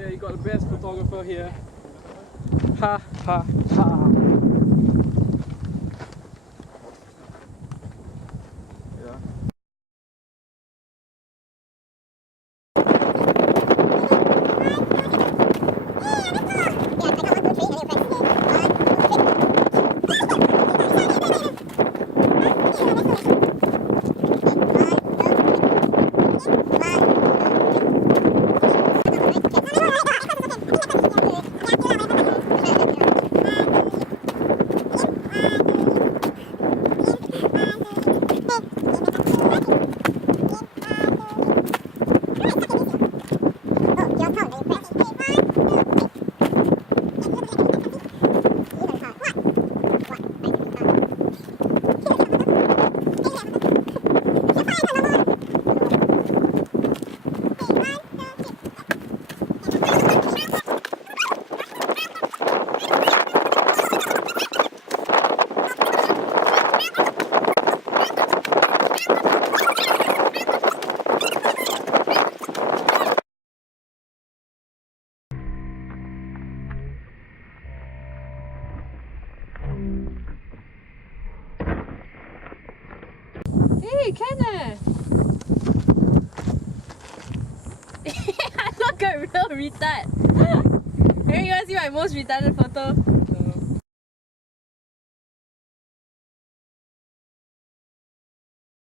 Yeah, you got the best photographer here. Ha ha ha. Hey, can I look a real retard. Hey, you wanna see my most retarded photo?